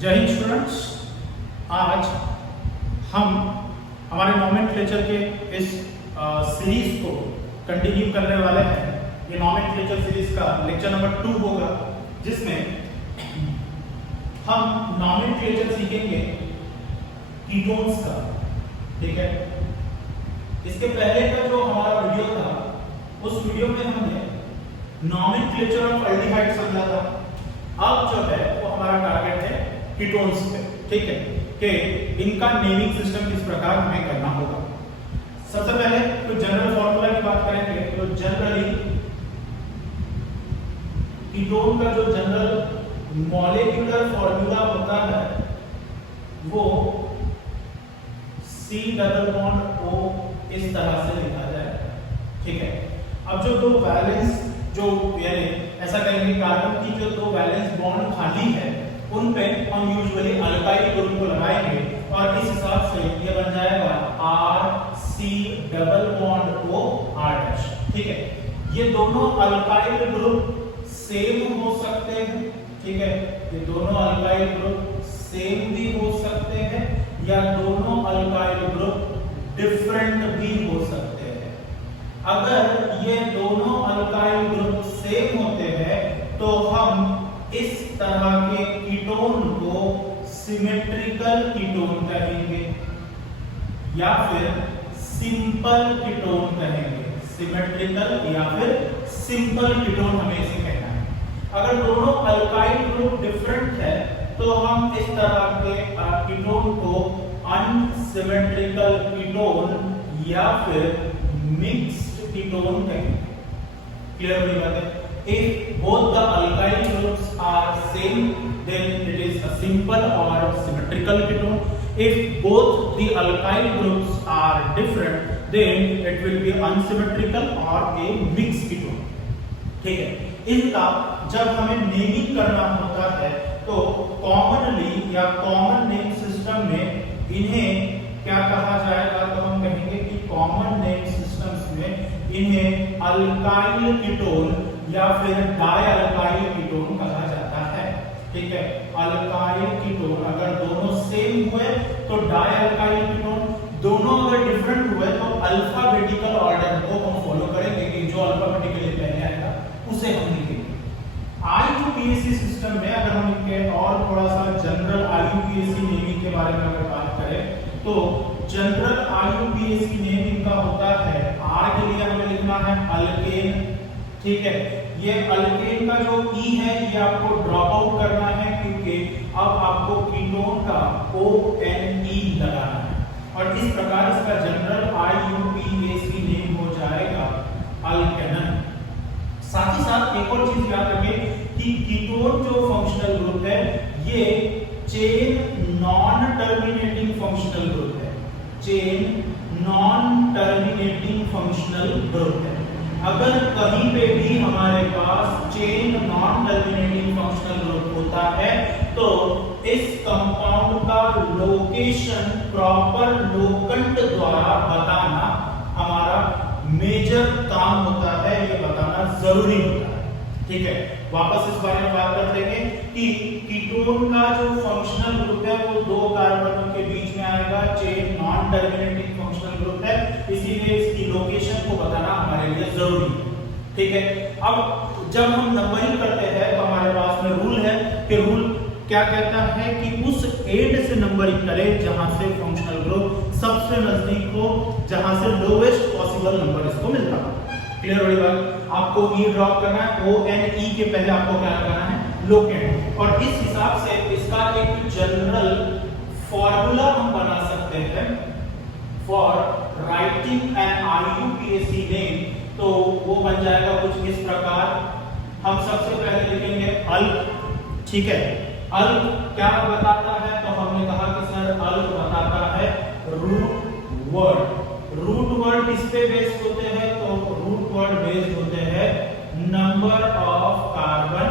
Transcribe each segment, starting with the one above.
जय हिंद स्टूडेंट्स। आज हम हमारे नॉमेनक्लेचर के इस सीरीज को कंटिन्यू करने वाले हैं। ये नॉमेनक्लेचर सीरीज का लेक्चर नंबर 2 होगा, जिसमें हम नॉमेनक्लेचर सीखेंगे कीटोन्स का। ठीक है, इसके पहले का जो हमारा वीडियो था, उस वीडियो में हमने नॉमेनक्लेचर ऑफ एल्डिहाइड समझा था। अब जो है वो हमारा टारगेट है कीटोन्स पे। ठीक है, कि इनका नेमिंग सिस्टम किस प्रकार हमें करना होगा। सबसे पहले तो जनरल फॉर्मूला की बात करेंगे। तो जनरली कीटोन का जो जनरल मॉलिक्यूलर फॉर्मूला होता है वो C डबल बॉन्ड O इस तरह से लिखा जाए। ठीक है, अब जो दो वैलेंस जो ऐसा करेंगे, कार्बन की जो दो वैलेंस बॉन्ड खाली है उन पे हम यूजुअली अल्काइल ग्रुप को लगाएंगे और इस हिसाब से ये बन जाएगा RC double bond O R'। ठीक है, ये दोनों अल्काइल ग्रुप सेम हो सकते हैं। ठीक है, ये दोनों अल्काइल ग्रुप सेम भी हो सकते हैं या दोनों अल्काइल ग्रुप डिफरेंट भी हो सकते हैं। अगर ये दोनों अल्काइल ग्रुप सेम होते हैं तो हम इस तरह के कीटोन को सिमेट्रिकल कीटोन कहेंगे या फिर सिंपल कीटोन कहेंगे। सिमेट्रिकल या फिर सिंपल कीटोन हमें इसे कहना है। अगर दोनों अल्काइल ग्रुप डिफरेंट है तो हम इस तरह के कीटोन को अनसिमेट्रिकल कीटोन या फिर मिक्स्ड कीटोन कहेंगे। क्लियर हुई बात है? If both the alkyl groups are same, then it is a simple or symmetrical ketone. If both the alkyl groups are different, then it will be unsymmetrical or a mixed ketone. ठीक है, इनका जब हमें naming करना होता है तो commonly या कॉमन नेम सिस्टम में इन्हें क्या कहा जाएगा? तो हम कहेंगे कि कॉमन नेम सिस्टम्स में इन्हें अल्काइल कीटोन या फिर डायअल्काइल कीटोन कहा जाता है। ठीक है, अल्काइल कीटोन अगर दोनों सेम हुए तो डायअल्काइल कीटोन, दोनों अगर डिफरेंट हुए तो अल्फाबेटिकल ऑर्डर को हम फॉलो करेंगे कि जो अल्फाबेटिकली पहले आएगा उसे हम लिखेंगे। IUPAC सिस्टम में अगर हम इनके और थोड़ा सा जनरल IUPAC नेमिंग के बारे में अगर बात करें तो जनरल IUPAC नेम इनका होता है, R के लिए हमें लिखना है अल्केन। ठीक है, ये अल्केन का जो E है ये आपको ड्रॉप आउट करना है क्योंकि अब आपको कीटोन का ONE लगाना है और इस प्रकार इसका जनरल IUPAC नेम हो जाएगा अल्केनन। साथ ही साथ एक और चीज याद रखें कि कीटोन जो फंक्शनल ग्रुप है ये chain non terminating functional group है। Chain non terminating functional group है। अगर कहीं पे भी हमारे पास chain non terminating functional group होता है तो इस कंपाउंड का लोकेशन प्रॉपर लोकेंट द्वारा बताना हमारा मेजर काम होता है, ये बताना जरूरी होता है। ठीक है, वापस इस बारे में बात करते हैं कि कीटोन का जो फंक्शनल ग्रुप है वो दो कार्बनों के बीच में आएगा। Chain non terminating functional group है, इसीलिए इसकी लोकेशन को बताना हमारे लिए जरूरी है। ठीक है, अब जब हम नंबरिंग करते हैं तो हमारे पास में रूल है कि रूल क्या कहता है कि उस एंड से नंबरिंग करें जहां से फंक्शनल ग्रुप सबसे नजदीक हो, जहां से लोवेस्ट पॉसिबल नंबर इसको मिलता है। क्लियर हो बात? आपको E ड्रॉप करना है, ONE के पहले आपको क्या लगाना है? लोकेंट। और इस हिसाब से इसका एक जनरल फॉर्मूला हम बना सकते हैं for writing an IUPAC name. तो वो बन जाएगा कुछ इस प्रकार। हम सबसे पहले लिखेंगे अल्क। ठीक है, अल्क क्या बताता है? तो हमने कहा कि सर अल्क बताता है रूट वर्ड। रूट वर्ड किस पे बेस्ड होते हैं? तो रूट वर्ड बेस्ड होते हैं नंबर ऑफ कार्बन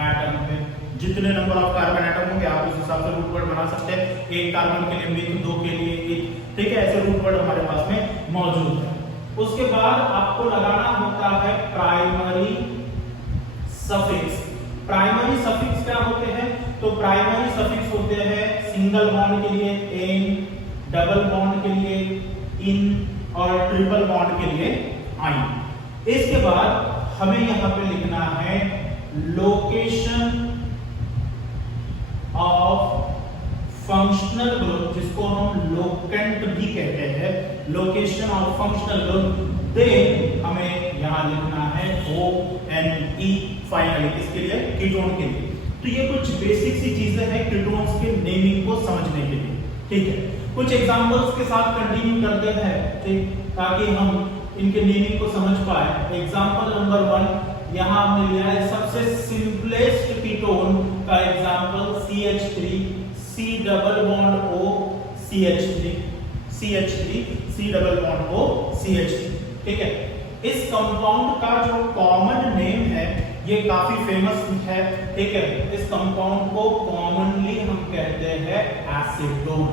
एटम पे। जितने नंबर ऑफ कार्बन एटम होंगे आप उस हिसाब से रूट वर्ड बना सकते हैं। एक कार्बन के लिए मिथ, दो के लिए एक। ठीक है, ऐसे रूट वर्ड हमारे पास में मौजूद है। उसके बाद आपको लगाना होता है प्राइमरी सफिक्स। प्राइमरी सफिक्स क्या होते हैं? तो प्राइमरी सफिक्स होते हैं सिंगल बॉन्ड के लिए एन, डबल बॉन्ड के लिए इन और ट्रिपल बॉन्ड के लिए आई। इसके बाद हमें यहां पे लिखना है लोकेशन ऑफ फंक्शनल ग्रुप, जिसको हम लोकेंट भी कहते हैं, location of functional group. Then हमें यहां लिखना है ONE फाइनली, किसके लिए? कीटोन के लिए। तो ये कुछ बेसिक सी चीजें हैं कीटोन्स के नेमिंग को समझने के लिए, ठीक है। कुछ एग्जांपल्स के साथ कंटिन्यू करते हैं, ठीक, ताकि हम इनके नेमिंग को समझ पाए। एग्जांपल नंबर 1 यहां हमने लिया है सबसे सिंपलेस्ट कीटोन का example CH3, C double bond O CH3, CH3 C double bond O CH3, ठीक है। इस कंपाउंड का जो कॉमन नेम है ये काफी फेमस है, ठीक है। इस कंपाउंड को कॉमनली हम कहते हैं एसीटोन,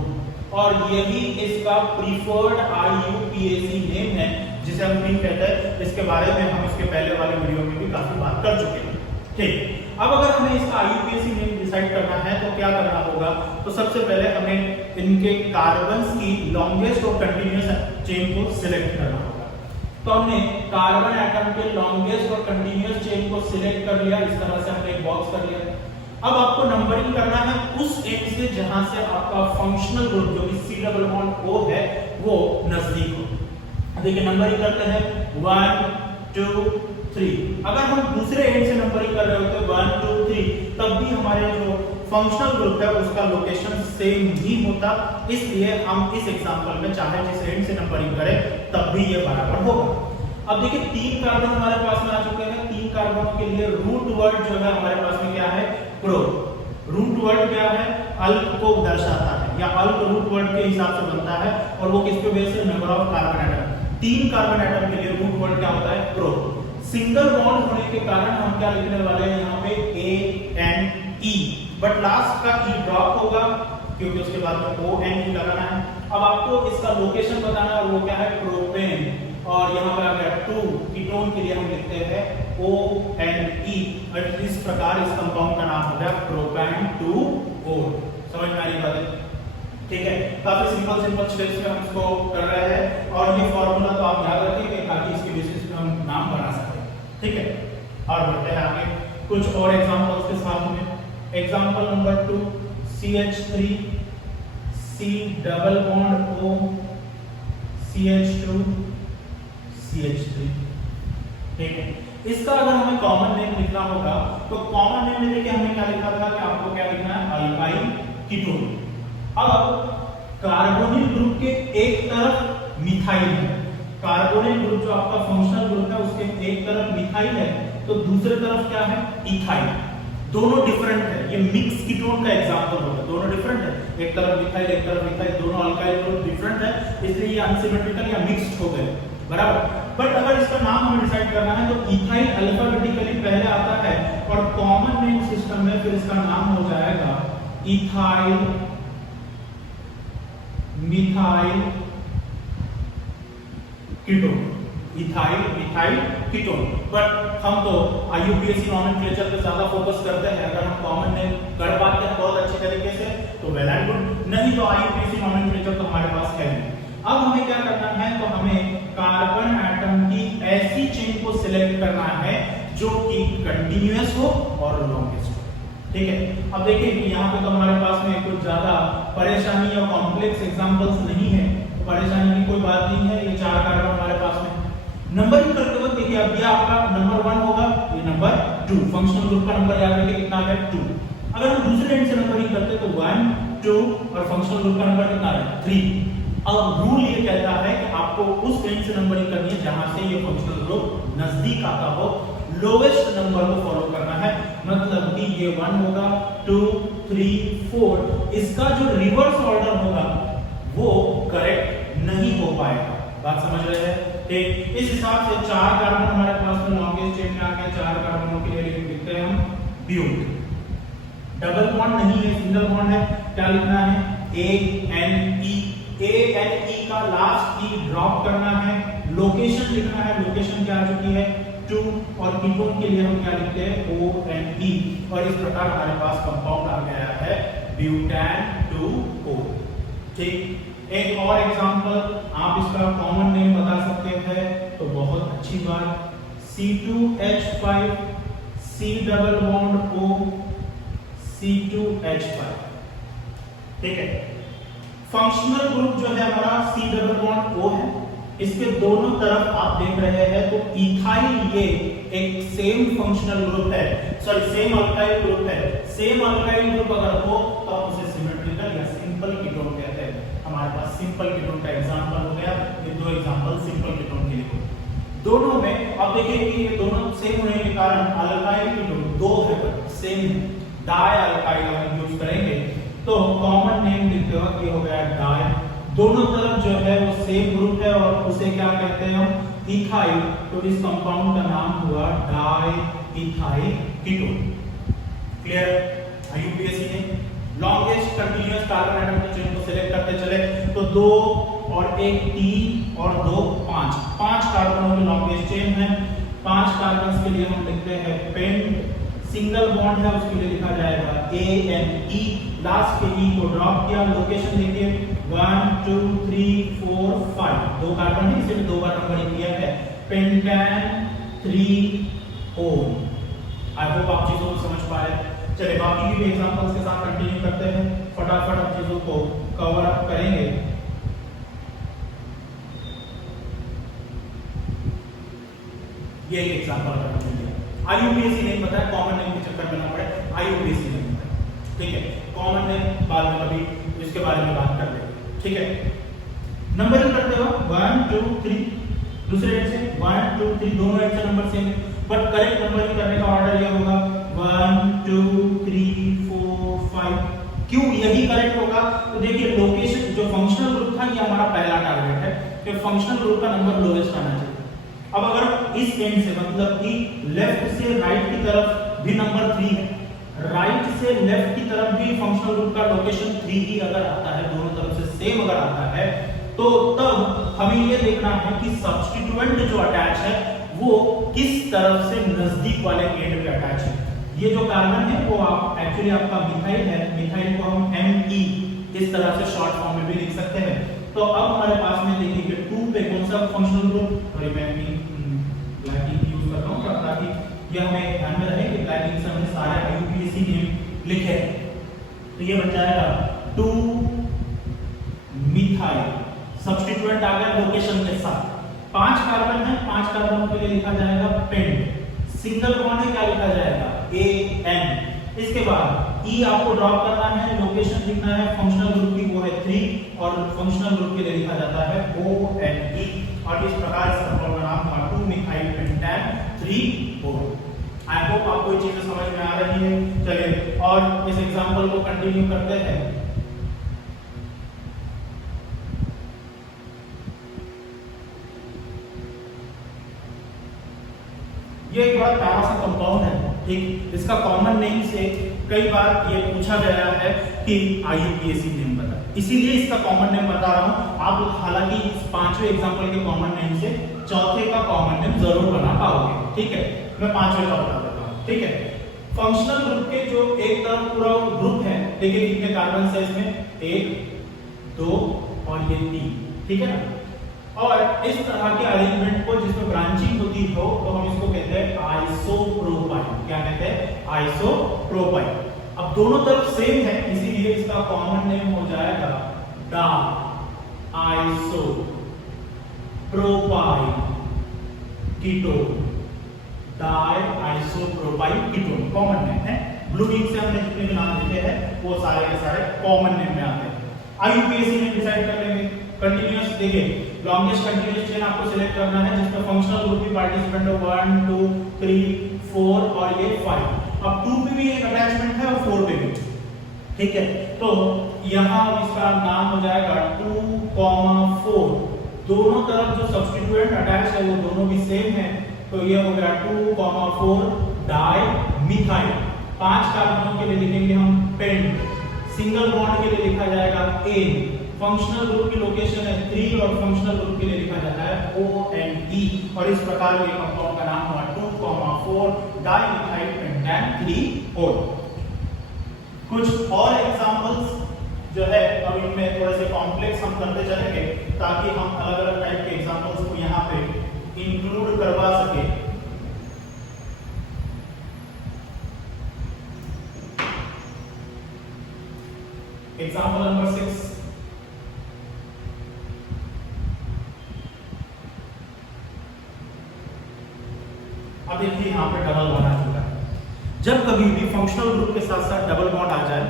और यही इसका प्रीफर्ड IUPAC नेम है, जिसे हम पिन कहते हैं। इसके बारे में हम इसके पहले वाले वीडियो में भी काफी बात कर चुके हैं, ठीक। अब अगर हमें इसका IUPAC नेम डिसाइड करना है तो क्या करना होगा? तो सबसे पहले हमें इनके कार्बन्स की लॉन्गेस्ट और कंटीन्यूअस चेन को सिलेक्ट करना होगा। तो हमने कार्बन एटम के लॉन्गेस्ट और कंटीन्यूअस चेन को सिलेक्ट कर लिया, इस तरह से हमने एक बॉक्स कर लिया। अब आपको नंबरिंग करना है उस एंड से जहां से आपका फंक्शनल ग्रुप जो कि C डबल बॉन्ड O है वो नजदीक हो। देखिए नंबरिंग करते हैं 1 2 3। अगर हम दूसरे एंड से नंबरिंग कर रहे होते 1 2 3, तब भी हमारे जो फंक्शनल ग्रुप है उसका लोकेशन सेम ही होता, इसलिए हम इस एग्जांपल में चाहे जिस एंड से नंबरिंग करें तब भी ये बराबर होगा। अब देखिए 3 कार्बन हमारे पास में आ चुके हैं। 3 कार्बन के लिए रूट वर्ड जो है हमारे पास में क्या है? प्रो। रूट वर्ड क्या है? अल्क को दर्शाता है, या अल्क रूट वर्ड के हिसाब से बनता है, और वो किसके बेस से? Number of carbon atom. 3 carbon atom के लिए रूट वर्ड क्या होता है? प्रो। सिंगल बॉन्ड होने के कारण हम क्या लिखने वाले हैं यहाँ पे? ANE, बट लास्ट का E ड्रॉप होगा क्योंकि उसके बाद में ONE लगाना है। अब आपको इसका लोकेशन बताना है, और वो क्या है? प्रोपेन। और यहाँ पर आ गया 2, कीटोन के लिए हम लिखते हैं ONE, और इस प्रकार इस कंपाउंड का नाम हो गया प्रोपेन 2O। समझ में आ रही बात है? ठीक है, काफी सिंपल स्टेप्स में हम इसको कर रहे हैं, और ये फॉर्मूला तो आप याद रखिए ताकि इसके बेसिस पे हम नाम बना सकें, ठीक है। और बढ़ते हैं आगे कुछ और एग्जांपल्स के साथ में। Example number 2 CH3 C double bond O CH2 CH3, ठीक है। इसका अगर हमें कॉमन नेम लिखना होगा तो कॉमन नेम में देखिए हमने क्या लिखा था कि आपको क्या लिखना है? Alkyl ketone. अब कार्बोनिल ग्रुप के एक तरफ मिथाइल है, कार्बोनिल ग्रुप जो आपका फंक्शनल ग्रुप है उसके एक तरफ मिथाइल है, तो दूसरे तरफ क्या है? इथाइल। दोनों डिफरेंट है, ये मिक्स कीटोन का एग्जांपल होगा। दोनों डिफरेंट है, एक तरफ मिथाइल एक तरफ इथाइल, दोनों अल्काइल ग्रुप डिफरेंट है, इसलिए ये अनसिमेट्रिकल या मिक्स्ड हो गए, बराबर। बट अगर इसका नाम हमें डिसाइड करना है तो इथाइल अल्फाबेटिकली पहले आता है, और कॉमन नेम सिस्टम में फिर इसका नाम हो जाएगा ethyl methyl ketone. Ethyl methyl ketone. But हम तो IUPAC नॉमेनक्लेचर पे ज्यादा फोकस करते हैं। अगर हम कॉमन नेम कर पाते हैं बहुत अच्छी तरीके से तो वेल एंड गुड, नहीं तो IUPAC नॉमेनक्लेचर तो हमारे पास है नहीं। अब हमें क्या करना है? तो हमें कार्बन एटम की ऐसी चेन को सिलेक्ट करना है जो कि कंटीन्यूअस हो और लॉन्गेस्ट हो, ठीक है। अब देखिए यहाँ पे तो हमारे पास में कुछ ज्यादा परेशानी या कॉम्प्लेक्स एग्जांपल्स नहीं है, तो परेशानी की कोई बात नहीं है। ये 4 कार्बन हमारे पास में नंबरिंग करते वक्त देखिए, अब ये आपका नंबर 1 होगा, ये नंबर 2। फंक्शनल ग्रुप का नंबर याद रखिए कितना है? 2। अगर हम दूसरे एंड से नंबरिंग करते तो 1 2, और फंक्शनल ग्रुप का नंबर कितना है? 3। अब रूल ये कहता है कि आपको उस एंड से नंबरिंग करनी है जहां से ये फंक्शनल ग्रुप नजदीक आता हो, लोवेस्ट नंबर को फॉलो करना है। मतलब कि ये 1 होगा, 2 3 4, इसका जो रिवर्स ऑर्डर होगा वो करेक्ट नहीं हो पाएगा। बात समझ रहे हैं? ठीक, इस हिसाब से 4 कार्बन हमारे पास में लॉन्गेस्ट चेन में आ गए। 4 कार्बनों के लिए लिखते हैं हम ब्यूट। डबल बॉन्ड नहीं है, सिंगल बॉन्ड है, क्या लिखना है? ANE। ANE का लास्ट ई ड्रॉप करना है, लोकेशन लिखना है। लोकेशन क्या आ चुकी है? टू, और कीटोन के लिए हम क्या लिखते हैं O-N-E, और इस प्रकार हमारे पास कंपाउंड आ गया है ब्यूटेन 2O। ठीक, एक और एग्जांपल, आप इसका कॉमन नेम बता सकते हैं तो बहुत अच्छी बात, C2H5 C double bond O C2H5। ठीक है, फंक्शनल ग्रुप जो है हमारा C डबल बॉन्ड O है, इसके दोनों तरफ आप देख रहे हैं तो इथाइल ये एक सेम फंक्शनल ग्रुप है, सॉरी सेम अल्काइल ग्रुप है। सेम अल्काइल ग्रुप अगर हो तो आप उसे सिमेट्रिकल या सिंपल कीटोन कहते हैं। हमारे पास सिंपल कीटोन का एग्जांपल हो गया, ये दो एग्जांपल सिंपल कीटोन के लिए। दोनों में आप देखिए कि ये दोनों सेम होने के कारण अल्काइल कीटोन दो है सेम, डाई अल्काइल हम यूज करेंगे तो कॉमन नेम लिखते वक्त ये हो गया डाई। दोनों तरफ जो है वो सेम ग्रुप है और उसे क्या कहते हैं हम इथाइल, तो इस कंपाउंड का नाम हुआ di ethyl ketone. Clear? IUPAC ने लॉन्गेस्ट कंटीन्यूअस कार्बन एटम के चेन को सिलेक्ट करते चले तो 2 और 1 3 और 2 5, 5 कार्बनों की लॉन्गेस्ट चेन है। 5 कार्बन्स के लिए हम लिखते हैं पेंट। सिंगल बॉन्ड है उसके लिए लिखा जाएगा ANE, लास्ट के E को ड्रॉप किया। लोकेशन देखिए 1 2 3 4 5, 2 कार्बन है इसे 2 बार नंबरिंग किया है, पेंटेन 3O। आई होप आप चीजों को समझ पाए। चलिए बाकी भी एग्जांपल्स के साथ कंटिन्यू करते हैं, फटाफट हम चीजों को कवर अप करेंगे। ये एक एग्जांपल है, आईयूपीएसी नहीं पता है, कॉमन नेम के चक्कर में ना पड़े, आईयूपीएसी नहीं पता है। ठीक है, कॉमन नेम बाद में कभी इसके बारे में बात कर लेंगे। ठीक है, नंबरिंग करते हो 1 2 3, दूसरे एंड से 1 2 3, दोनों एंड से नंबर सेम है, बट करेक्ट नंबरिंग करने का ऑर्डर ये होगा 1 2 3 4 5। क्यों यही करेक्ट होगा? तो देखिए लोकेशन जो फंक्शनल ग्रुप था ये हमारा पहला टारगेट है कि फंक्शनल ग्रुप का नंबर लोएस्ट आना चाहिए। अब अगर इस एंड से मतलब कि लेफ्ट से राइट की तरफ भी नंबर 3 है, राइट से लेफ्ट की तरफ भी फंक्शनल ग्रुप का लोकेशन 3 ही अगर आता है, दोनों तरफ से सेम अगर आता है, तो तब हमें ये देखना है कि सब्स्टिट्यूएंट जो अटैच है वो किस तरफ से नजदीक वाले एंड पे अटैच है। ये जो कार्बन है वो आप एक्चुअली आपका मिथाइल है, मिथाइल को हम Me इस तरह से शॉर्ट फॉर्म में भी लिख सकते हैं। तो अब हमारे पास में देखिए कि 2 पे कौन सा फंक्शनल ग्रुप, सॉरी मैं ब्लैकिंग यूज कर रहा हूं ताकि ये हमें ध्यान में रहे कि ब्लैकिंग से हमने सारे आईयूपीएसी नेम लिखे हैं। तो ये बन जाएगा 2 मिथाइल, सब्स्टिट्यूएंट आ गया लोकेशन के साथ। 5 कार्बन है, 5 कार्बन के लिए लिखा जाएगा पेंट। सिंगल बॉन्ड है क्या लिखा जाएगा AN। इसके बाद E आपको ड्रॉप करना है, लोकेशन लिखना है फंक्शनल ग्रुप की वो है 3 और फंक्शनल ग्रुप के लिए लिखा जाता है ONE, और इस प्रकार इस कंपाउंड का नाम हुआ 2 methyl pentane 3O। I hope आपको ये चीजें समझ में आ रही है। चलिए और इस एग्जांपल को कंटिन्यू करते हैं। ये एक बड़ा प्यारा सा कंपाउंड है, ठीक, इसका कॉमन नेम से कई बार ये पूछा गया है कि आईयूपीएसी नेम बता, इसीलिए इसका कॉमन नेम बता रहा हूं। आप हालांकि इस 5वें एग्जांपल के कॉमन नेम से चौथे का कॉमन नेम जरूर बना पाओगे। ठीक है, मैं 5वें का बता देता हूं। ठीक है, फंक्शनल ग्रुप के जो एक तरफ पूरा ग्रुप है, देखिए कितने कार्बन है इसमें, 1 2 और ये 3। ठीक है ना, और इस तरह के अरेंजमेंट को जिसमें ब्रांचिंग होती हो तो हम इसको कहते हैं आइसोप्रोपाइल। क्या कहते हैं? आइसोप्रोपाइल। अब दोनों तरफ सेम है इसीलिए इसका कॉमन नेम हो जाएगा diisopropyl ketone. Diisopropyl ketone common name है। ब्लू इंक से हमने जितने भी नाम लिखे हैं वो सारे के सारे कॉमन नेम में आते हैं। आईयूपीएसी में डिसाइड कर लेंगे। कंटीन्यूअस देखिए लॉन्गेस्ट कंटीन्यूअस चेन आपको सिलेक्ट करना है जिसमें फंक्शनल ग्रुप भी पार्टिसिपेंट हो 1 2 3 4 और ये 5। अब 2 पे भी एक अटैचमेंट है और 4 पे भी। ठीक है, तो यहां इसका नाम हो जाएगा 2,4। दोनों तरफ जो सब्स्टिट्यूएंट अटैच है वो दोनों भी सेम है, तो ये हो गया 2,4 डाई मिथाइल। 5 कार्बनों के लिए लिखेंगे हम पेंट। सिंगल बॉन्ड के लिए लिखा जाएगा A। फंक्शनल ग्रुप की लोकेशन है 3 और फंक्शनल ग्रुप के लिए लिखा जाता है ONE, और इस प्रकार के कंपाउंड का नाम हुआ 2 2,4 डाइमिथाइल पेंटेन 3-ol। कुछ और एग्जांपल्स जो है अब इनमें थोड़े से कॉम्प्लेक्स हम करते चलेंगे ताकि हम अलग अलग टाइप के एग्जांपल्स को यहाँ पे इंक्लूड करवा सके। एग्जांपल नंबर 6, अब देखिए यहाँ पे डबल बॉन्ड आ चुका है। जब कभी भी फंक्शनल ग्रुप के साथ साथ डबल बॉन्ड आ जाए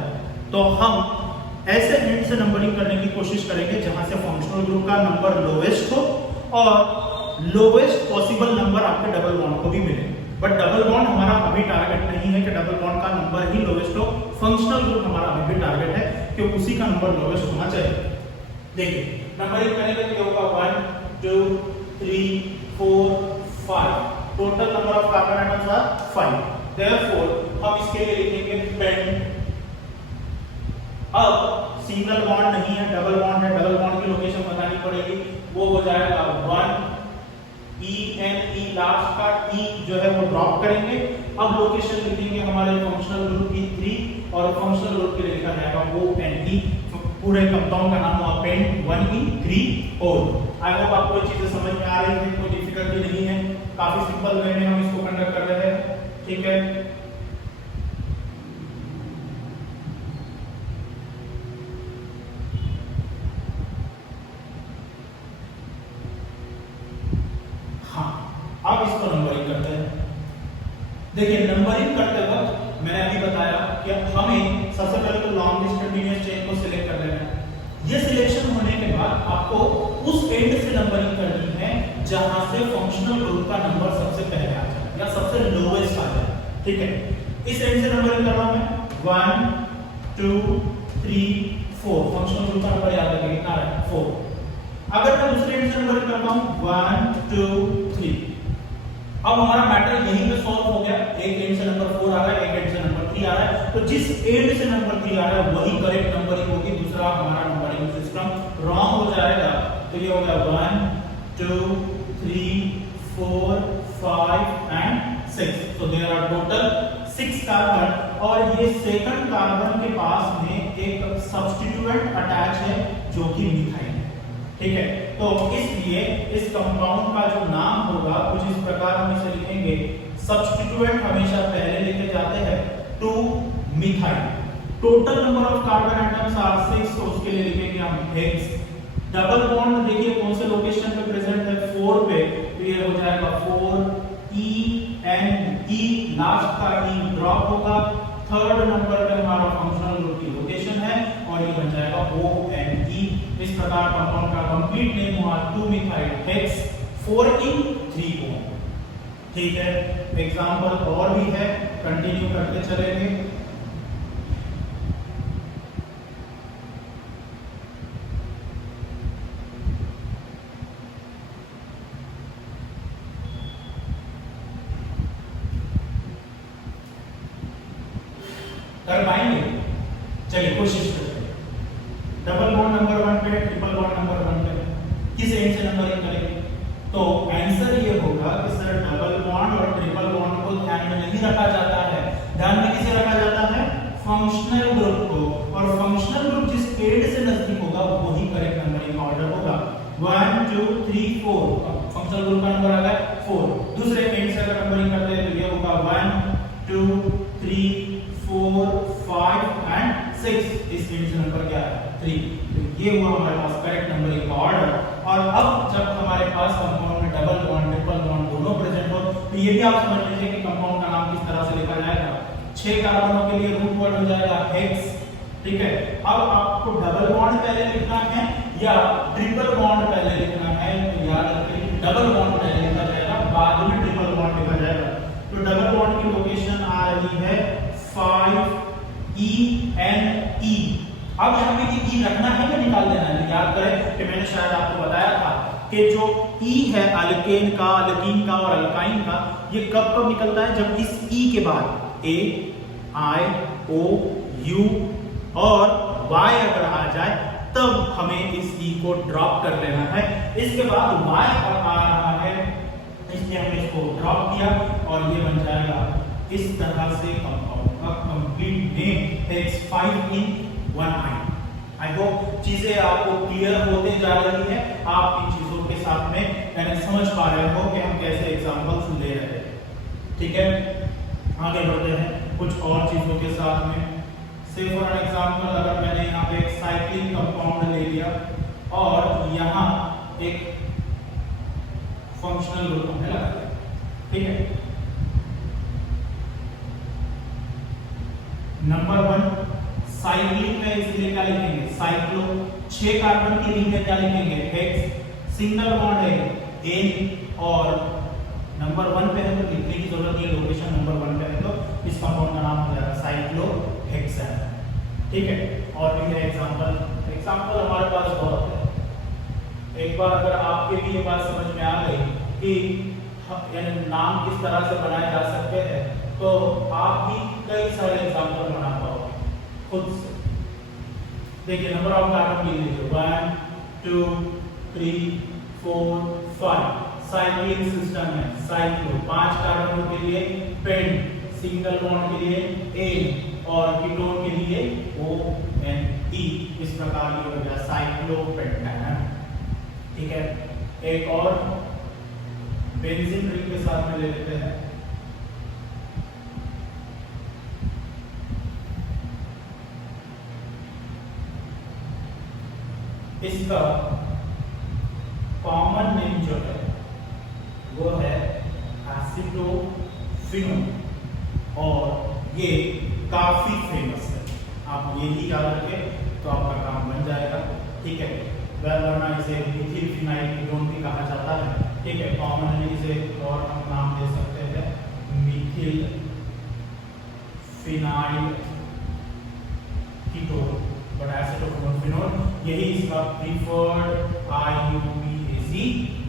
तो हम ऐसे एंड से नंबरिंग करने की कोशिश करेंगे जहां से फंक्शनल ग्रुप का नंबर लोवेस्ट हो और लोवेस्ट पॉसिबल नंबर आपके डबल बॉन्ड को भी मिले। बट डबल बॉन्ड हमारा अभी टारगेट नहीं है कि डबल बॉन्ड का नंबर ही लोवेस्ट हो। फंक्शनल ग्रुप हमारा अभी भी टारगेट है कि उसी का नंबर लोवेस्ट होना चाहिए। देखिए नंबरिंग करेंगे तो होगा 1 2 3 4 5। Total number of carbon atoms are 5। Therefore हम इसके लिए लिखेंगे पेंट। अब सिंगल बॉन्ड नहीं है, डबल बॉन्ड है। डबल बॉन्ड की लोकेशन बतानी पड़ेगी, वो हो जाएगा 1 E लास्ट का E जो है वो ड्रॉप करेंगे। अब लोकेशन लिखेंगे हमारे फंक्शनल ग्रुप की 3 और फंक्शनल ग्रुप के लिए लिखा जाएगा ONE। पूरे कंपाउंड का नाम हुआ पेंट 1E3ol। आई होप आपको ये चीजें समझ में आ रही है, कोई डिफिकल्टी नहीं है, काफी सिंपल वे में हम इसको कंडक्ट कर रहे हैं। ठीक है, अब इसको नंबरिंग करते हैं। देखिए नंबरिंग करते वक्त मैंने अभी बताया कि हमें सबसे पहले तो लॉन्ग डिस्कंटिन्यूअस चेन को सिलेक्ट कर लेना है। ये सिलेक्शन होने के बाद आपको उस एंड से नंबरिंग करनी है जहां से फंक्शनल ग्रुप का नंबर सबसे पहले आ जाए या सबसे लोएस्ट आ जाए। ठीक है, इस एंड से नंबरिंग कर रहा हूं मैं 1 2 3 4। फंक्शनल ग्रुप का नंबर याद रखिए कितना है 4। अगर मैं दूसरे एंड से नंबरिंग करता हूं 1 2 3, अब हमारा मैटर यहीं पे सॉल्व हो गया। एक एंड से नंबर 4 आ रहा है, एक एंड से नंबर 3 आ रहा है, तो जिस एंड से नंबर 3 आ रहा है वही करेक्ट नंबरिंग होगी। दूसरा हमारा नंबरिंग सिस्टम रॉन्ग हो जाएगा। तो ये होगा 1 2 3 4 5 एंड 6। तो देयर आर टोटल 6 कार्बन और ये सेकंड कार्बन के पास में एक सब्स्टिट्यूएंट अटैच है जो कि मिथाइल। ठीक है, तो इसलिए इस कंपाउंड का जो नाम होगा कुछ इस प्रकार हम इसे लिखेंगे। सब्स्टिट्यूएंट हमेशा पहले लिखे जाते हैं 2 methyl. Total number of carbon atoms are 6, तो उसके लिए लिखेंगे हम हेक्स। डबल बॉन्ड देखिए कौन से लोकेशन पे प्रेजेंट है 4 पे, तो ये हो जाएगा 4 E लास्ट का E ड्रॉप होगा। थर्ड नंबर पे हमारा फंक्शनल ग्रुप की लोकेशन है और ये बन जाएगा ONE। इस प्रकार कंपाउंड का कंप्लीट नेम हुआ 2 मिथाइल हेक्स 4E3ol। ठीक है, एग्जांपल और भी है, कंटिन्यू करते चलेंगे। कर पाएंगे? चलिए कोशिश करते हैं। डबल बॉन्ड नंबर 1 पे, ट्रिपल बॉन्ड नंबर 1 पे किस एंड से नंबरिंग करेंगे? तो आंसर ये होगा कि सर डबल बॉन्ड और ट्रिपल बॉन्ड को ध्यान में नहीं रखा जाता है। ध्यान में किसे रखा जाता है? फंक्शनल ग्रुप को। और फंक्शनल ग्रुप जिस एंड से नजदीक होगा वही करेक्ट नंबरिंग ऑर्डर होगा। 1 2 3 4, फंक्शनल ग्रुप का नंबर आ गया 4। दूसरे एंड से अगर नंबरिंग करते हैं तो ये होगा 1 2 3 4 5 एंड 6। इस एंड से नंबर क्या है 3। तो ये हुआ हमारे पास करेक्ट नंबरिंग का ऑर्डर। और अब जब हमारे पास कंपाउंड में डबल बॉन्ड ट्रिपल बॉन्ड दोनों प्रेजेंट हो तो ये भी आप समझ लीजिए कि कंपाउंड का नाम किस तरह से लिखा जाएगा। 6 कार्बनों के लिए रूट वर्ड हो जाएगा हेक्स। ठीक है, अब आपको डबल बॉन्ड पहले लिखना है या ट्रिपल बॉन्ड पहले लिखना है, तो याद रखिए डबल बॉन्ड पहले लिखा जाएगा, बाद में ट्रिपल बॉन्ड लिखा जाएगा। तो डबल बॉन्ड की लोकेशन आ रही है 5ENE। अब यहाँ पे E रखना है या निकाल देना है? याद करें कि मैंने शायद आपको बताया था कि जो E है अल्केन का, अल्कीन का और अल्काइन का, ये कब कब निकलता है? जब इस E के बाद A I O U और Y अगर आ जाए तब हमें इस E को ड्रॉप कर लेना है। इसके बाद Y और आ रहा है इसलिए हमने इसको ड्रॉप किया और ये बन जाएगा इस तरह से कंपाउंड का complete name X5 in 1 item. I hope चीजें आपको क्लियर होते जा रही है, आप इन चीजों के साथ में समझ पा रहे हो कि हम कैसे एग्जांपल्स ले रहे हैं। ठीक है, आगे बढ़ते हैं कुछ और चीजों के साथ में। से फॉर एग्जांपल अगर मैंने यहाँ पे एक साइक्लिक कंपाउंड ले लिया और यहाँ एक फंक्शनल ग्रुप हमने लगा दिया, ठीक है। नंबर 1 साइक्लिक में इसलिए क्या लिखेंगे, साइक्लो 6 कार्बन के लिए क्या लिखेंगे, हेक्स, सिंगल बॉन्ड है एन और नंबर 1 पे है तो लिखने की जरूरत नहीं है, लोकेशन नंबर 1 पे है तो इस कंपाउंड का नाम हो जाएगा साइक्लोहेक्सेन। ठीक है, और भी है एग्जांपल हमारे पास बहुत है। एक बार अगर आपके भी ये बात समझ में आ गई कि यानी नाम किस तरह से बनाए जा सकते हैं तो आप भी कई सारे एग्जांपल बना पाओगे खुद से। देखिए नंबर ऑफ कार्बन के लिए 1 2 3 4 5 साइक्लिक सिस्टम है, साइक्लो 5 कार्बन के लिए पेंट, सिंगल बॉन्ड के लिए एन और कीटोन के लिए ONE। इस प्रकार की हो गया साइक्लोपेंटेन। ठीक है, एक और बेंजीन रिंग के साथ में ले लेते हैं। इसका कॉमन नेम जो है वो है एसिटोफिनोल और ये काफी फेमस है। आप ये ही याद रखें तो आपका काम बन जाएगा। ठीक है, वरना इसे मिथिल फिनाइल कीटोन भी कहा जाता है। ठीक है, कॉमन इसे और हम नाम दे सकते हैं मिथिल फिनाइल कीटोन, बट एसिटोफिनोल यही इसका प्रीफर्ड IUPAC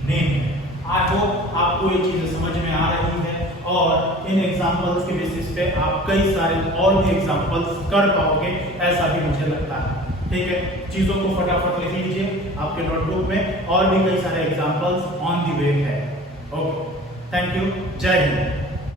नेम है। आई होप आपको ये चीजें समझ में आ रही है और इन एग्जांपल्स के बेसिस पे आप कई सारे और भी एग्जांपल्स कर पाओगे, ऐसा भी मुझे लगता है। ठीक है, चीजों को फटाफट लिख लीजिए आपके नोटबुक में, और भी कई सारे एग्जांपल्स ऑन द वे है। ओके, थैंक यू, जय हिंद।